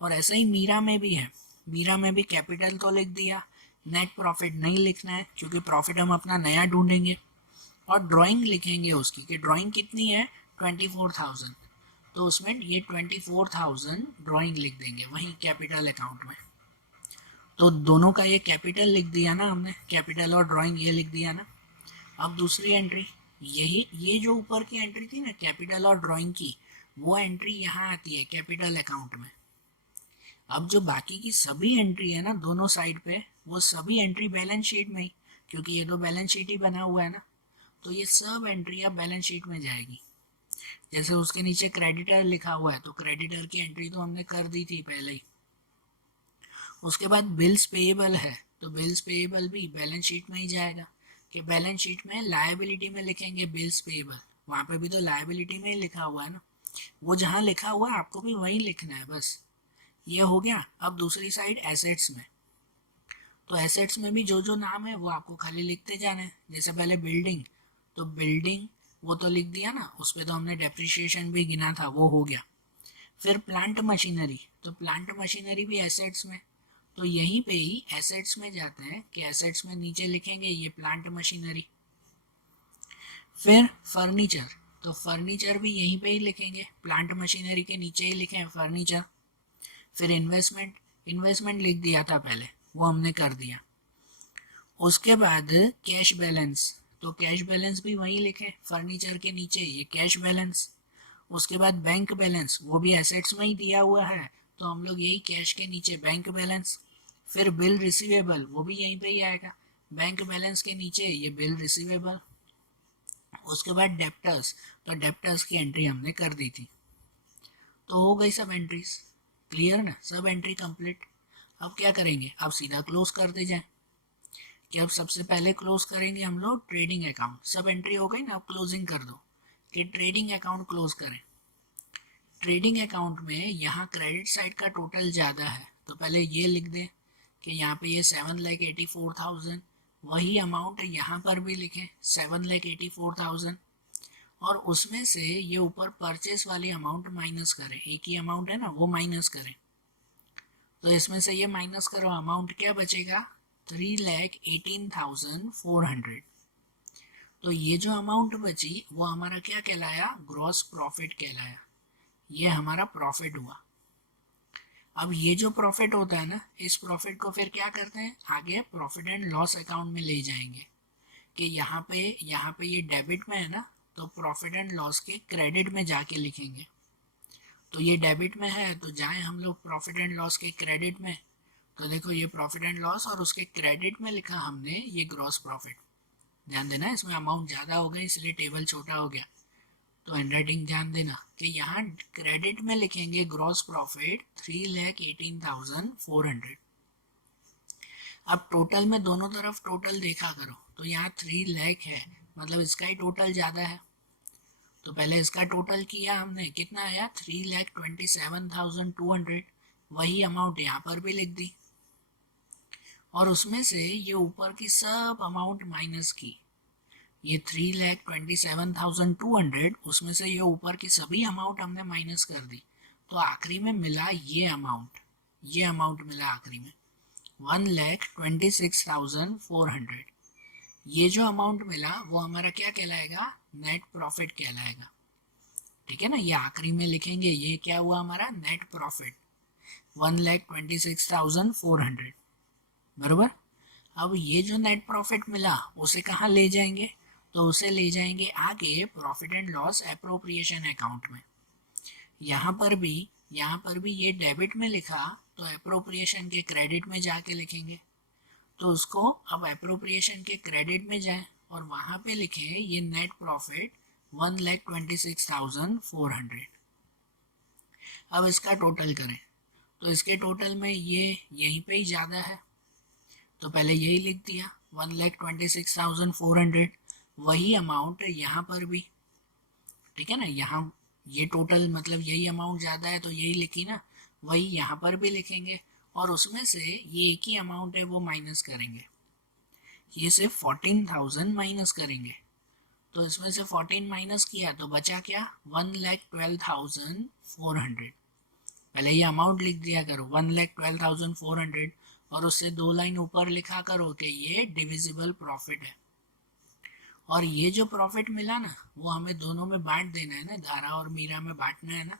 और ऐसा ही मीरा में भी है, मीरा में भी कैपिटल तो लिख दिया, नेट प्रॉफिट नहीं लिखना है क्योंकि प्रॉफिट हम अपना नया ढूंढेंगे। और ड्राइंग लिखेंगे उसकी, कि ड्राइंग कितनी है 24,000, तो उसमें ये 24,000 ड्राइंग लिख देंगे वहीं कैपिटल अकाउंट में। तो दोनों का ये कैपिटल लिख दिया ना हमने, कैपिटल और ड्राइंग ये लिख दिया ना। अब दूसरी एंट्री, यही ये जो ऊपर की एंट्री थी ना कैपिटल और ड्राइंग की, वो एंट्री यहाँ आती है कैपिटल अकाउंट में। अब जो बाकी की सभी एंट्री है ना दोनों साइड पे, वो सभी एंट्री बैलेंस शीट में ही, क्योंकि ये तो बैलेंस शीट ही बना हुआ है ना, तो ये सब एंट्री अब बैलेंस शीट में जाएगी। जैसे उसके नीचे क्रेडिटर लिखा हुआ है, तो क्रेडिटर की एंट्री तो हमने कर दी थी पहले ही। उसके बाद बिल्स पेएबल है, तो बिल्स पेएबल भी बैलेंस शीट में ही जाएगा, कि बैलेंस शीट में लायबिलिटी में लिखेंगे बिल्स पेएबल, वहाँ पे भी तो लायबिलिटी में ही लिखा हुआ है ना, वो जहाँ लिखा हुआ है आपको भी वहीं लिखना है बस। ये हो गया। अब दूसरी साइड एसेट्स में, तो एसेट्स में भी जो जो नाम है वो आपको खाली लिखते जाना है। जैसे पहले बिल्डिंग, तो बिल्डिंग वो तो लिख दिया ना, उस पर तो हमने डेप्रिसिएशन भी गिना था, वो हो गया। फिर प्लांट मशीनरी, तो प्लांट मशीनरी भी एसेट्स में, तो यहीं पे ही एसेट्स में जाते हैं कि एसेट्स में नीचे लिखेंगे ये प्लांट मशीनरी। फिर फर्नीचर, तो फर्नीचर भी यहीं पे ही लिखेंगे, प्लांट मशीनरी के नीचे ही लिखें फर्नीचर। फिर इन्वेस्टमेंट, इन्वेस्टमेंट लिख दिया था पहले, वो हमने कर दिया। उसके बाद कैश बैलेंस, तो कैश बैलेंस भी वहीं लिखें फर्नीचर के नीचे, ये कैश बैलेंस। उसके बाद बैंक बैलेंस, वो भी एसेट्स में ही दिया हुआ है, तो हम लोग यही कैश के नीचे बैंक बैलेंस। फिर बिल रिसीवेबल, वो भी यहीं पे ही आएगा, बैंक बैलेंस के नीचे ये बिल रिसीवेबल। उसके बाद डेप्टर्स, तो डेप्टर्स की एंट्री हमने कर दी थी। तो हो गई सब एंट्रीज, क्लियर ना, सब एंट्री कंप्लीट। अब क्या करेंगे, अब सीधा क्लोज करते जाएं, कि अब सबसे पहले क्लोज करेंगे हम लोग ट्रेडिंग अकाउंट। सब एंट्री हो गई ना, अब क्लोजिंग कर दो, कि ट्रेडिंग अकाउंट क्लोज करें। ट्रेडिंग अकाउंट में यहाँ क्रेडिट साइड का टोटल ज़्यादा है, तो पहले ये लिख दें कि यहाँ पे ये 7,84,000, वही अमाउंट यहाँ पर भी लिखें 7,84,000, और उसमें से ये ऊपर परचेस वाली अमाउंट माइनस करें, एक ही अमाउंट है ना वो माइनस करें। तो इसमें से ये माइनस करो, अमाउंट क्या बचेगा 3,18,400। तो ये जो अमाउंट बची वो हमारा क्या कहलाया, ग्रॉस प्रॉफिट कहलाया, ये हमारा प्रॉफिट हुआ। अब ये जो प्रॉफिट होता है ना, इस प्रॉफिट को फिर क्या करते हैं, आगे प्रॉफिट एंड लॉस अकाउंट में ले जाएंगे, कि यहाँ पे ये डेबिट में है ना, तो प्रॉफिट एंड लॉस के क्रेडिट में जाके लिखेंगे। तो ये डेबिट में है तो जाए हम लोग प्रॉफिट एंड लॉस के क्रेडिट में, तो देखो ये प्रॉफिट एंड लॉस और उसके क्रेडिट में लिखा हमने ये ग्रॉस प्रॉफिट। ध्यान देना, इसमें अमाउंट ज़्यादा हो गया इसलिए टेबल छोटा हो गया, तो हैंडराइटिंग ध्यान देना कि यहाँ क्रेडिट में लिखेंगे ग्रॉस प्रॉफिट 3,18,400। अब टोटल में दोनों तरफ टोटल देखा करो, तो यहाँ 3 लाख है, मतलब इसका ही टोटल ज़्यादा है, तो पहले इसका टोटल किया हमने, कितना आया 3,27,200, वही अमाउंट यहाँ पर भी लिख दी, और उसमें से ये ऊपर की सब अमाउंट माइनस की, ये 3,27,200, उसमें से ये ऊपर की सभी अमाउंट हमने माइनस कर दी, तो आखिरी में मिला ये अमाउंट मिला आखिरी में 1,26,400। ये जो अमाउंट मिला वो हमारा क्या कहलाएगा, नेट प्रॉफिट कहलाएगा। ठीक है ना, ये आखिरी में लिखेंगे, ये क्या हुआ हमारा नेट प्रॉफिट 1,26,400, बरोबर। अब ये जो नेट प्रॉफिट मिला उसे कहाँ ले जाएंगे, तो उसे ले जाएंगे आगे profit and loss appropriation account में। यहाँ पर भी ये डेबिट में लिखा तो एप्रोप्रिएशन के क्रेडिट में जाके लिखेंगे। तो उसको अब एप्रोप्रिएशन के क्रेडिट में जाए और वहाँ पे लिखें ये नेट प्रॉफिट 1,26,400। अब इसका टोटल करें तो इसके टोटल में ये यहीं पे ही ज़्यादा है, तो पहले यही लिख दिया 1,26,400। वही अमाउंट यहाँ पर भी, ठीक है ना, यहाँ ये टोटल मतलब यही अमाउंट ज़्यादा है तो यही लिखी ना, वही यहाँ पर भी लिखेंगे और उसमें से ये एक ही अमाउंट है वो माइनस करेंगे। ये सिर्फ 14,000 माइनस करेंगे, तो इसमें से 14 माइनस किया तो बचा क्या 1,12,400। पहले ये अमाउंट लिख दिया करो 1,12,400 और उससे 2 लाइन ऊपर लिखा करो कि ये डिविजिबल प्रॉफिट है। और ये जो प्रॉफिट मिला ना वो हमें दोनों में बांट देना है ना, धारा और मीरा में बांटना है ना।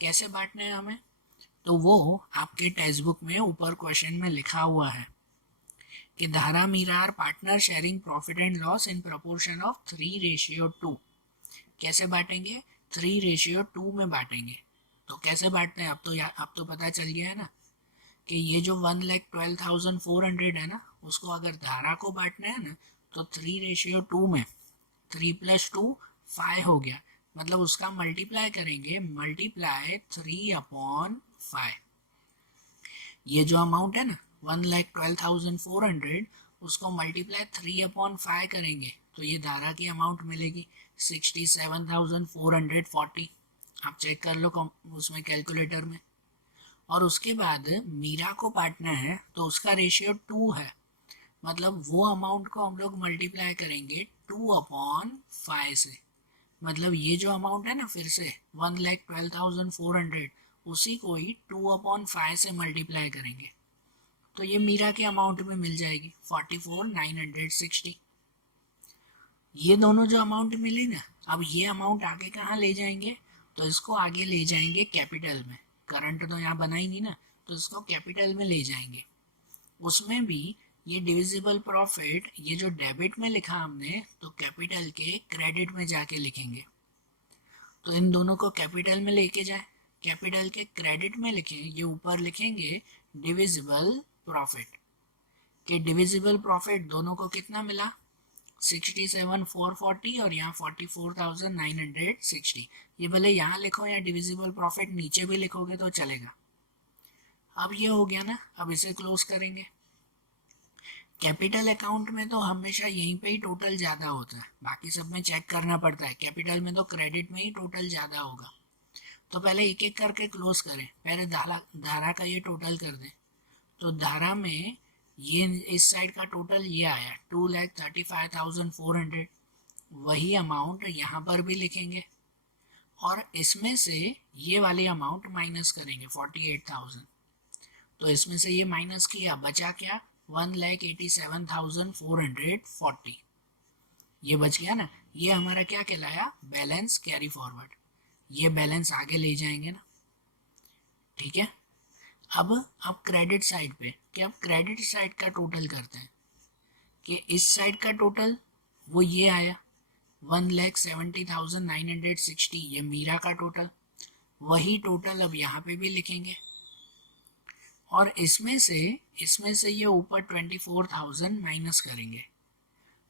कैसे बांटना है हमें, तो वो आपके टेक्स्ट बुक में ऊपर क्वेश्चन में लिखा हुआ है कि Dhara Meera are partner sharing profit and loss in proportion of 3:2। कैसे बांटेंगे, 3:2 में बांटेंगे। तो कैसे बांटते हैं, अब तो पता चल गया है ना कि ये जो 1,12,400 है ना, उसको अगर धारा को बांटना है ना तो 3:2 में 3 + 2 5 हो गया, मतलब उसका मल्टीप्लाई करेंगे, मल्टीप्लाई 3/5। ये जो अमाउंट है ना 1,12,400 उसको मल्टीप्लाई 3/5 करेंगे तो ये धारा की अमाउंट मिलेगी 67,440। आप चेक कर लो उसमें कैलकुलेटर में। और उसके बाद मीरा को बांटना है तो उसका रेशियो 2 है, मतलब वो अमाउंट को हम लोग मल्टीप्लाई करेंगे 2/5 से। मतलब ये जो अमाउंट है ना फिर से 1,12,400 उसी को ही 2/5 से मल्टीप्लाई करेंगे तो ये मीरा के अमाउंट में मिल जाएगी 44,960। ये दोनों जो अमाउंट मिली ना, अब ये अमाउंट आगे कहाँ ले जाएंगे, तो इसको आगे ले जाएंगे कैपिटल में। करंट तो यहाँ बनाएंगे ना, तो इसको कैपिटल में ले जाएंगे। उसमें भी ये डिविजिबल प्रॉफिट ये जो डेबिट में लिखा हमने तो कैपिटल के क्रेडिट में जाके लिखेंगे। तो इन दोनों को कैपिटल में लेके जाए, कैपिटल के क्रेडिट में लिखें, ये ऊपर लिखेंगे डिविजिबल प्रॉफिट। कि डिविजिबल प्रॉफिट दोनों को कितना मिला 67,440 और यहाँ 44,960। ये भले यहाँ लिखो या डिविजिबल प्रॉफिट नीचे भी लिखोगे तो चलेगा। अब ये हो गया ना, अब इसे क्लोज करेंगे। कैपिटल अकाउंट में तो हमेशा यहीं पे ही टोटल ज़्यादा होता है, बाकी सब में चेक करना पड़ता है। कैपिटल में तो क्रेडिट में ही टोटल ज़्यादा होगा। तो पहले एक एक करके क्लोज करें, पहले धारा का ये टोटल कर दें। तो धारा में ये इस साइड का टोटल ये आया 2,35,400। वही अमाउंट यहाँ पर भी लिखेंगे और इसमें से ये वाली अमाउंट माइनस करेंगे 48,000। तो इसमें से ये माइनस किया, बचा क्या 1,87,440। ये बच गया ना, ये हमारा क्या कहलाया बैलेंस कैरी फॉरवर्ड। ये बैलेंस आगे ले जाएंगे ना, ठीक है। अब क्रेडिट साइड पे, कि अब क्रेडिट साइड का टोटल करते हैं कि इस साइड का टोटल वो ये आया 1,70,960। ये मीरा का टोटल, वही टोटल अब यहाँ पे भी लिखेंगे और इसमें से ये ऊपर 24,000 माइनस करेंगे।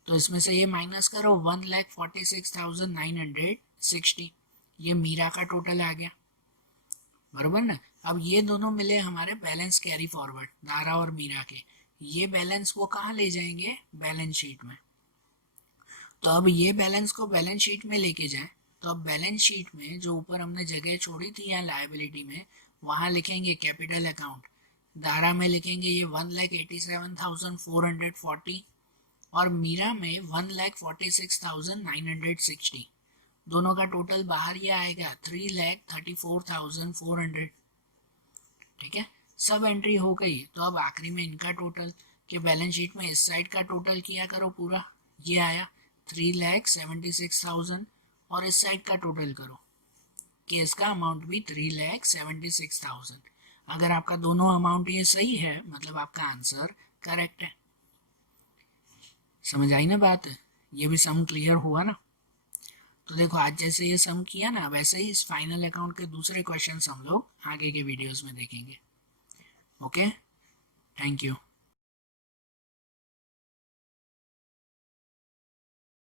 तो इसमें से ये माइनस करो 1,46,960। ये मीरा का टोटल आ गया, बराबर ना। अब ये दोनों मिले हमारे बैलेंस कैरी फॉरवर्ड, धारा और मीरा के। ये बैलेंस वो कहाँ ले जाएंगे बैलेंस शीट में। तो अब ये बैलेंस को बैलेंस शीट में लेके जाए तो अब बैलेंस शीट में जो ऊपर हमने जगह छोड़ी थी यहाँ लायबिलिटी में, वहाँ लिखेंगे कैपिटल अकाउंट। धारा में लिखेंगे ये 1,87,440 और मीरा में 1,46,960। दोनों का टोटल बाहर ये आएगा 3,34,400, ठीक है। सब एंट्री हो गई। तो अब आखिरी में इनका टोटल के बैलेंस शीट में इस साइड का टोटल किया करो पूरा, ये आया 3,76,000 और इस साइड का टोटल करो कि इसका अमाउंट भी 3,76,000। अगर आपका दोनों अमाउंट ये सही है मतलब आपका आंसर करेक्ट है। समझ आई ना बात। ये भी सम क्लियर हुआ ना। तो देखो आज जैसे ये सम किया ना, वैसे ही इस फाइनल अकाउंट के दूसरे क्वेश्चंस हम लोग आगे के वीडियोस में देखेंगे। Okay, thank you.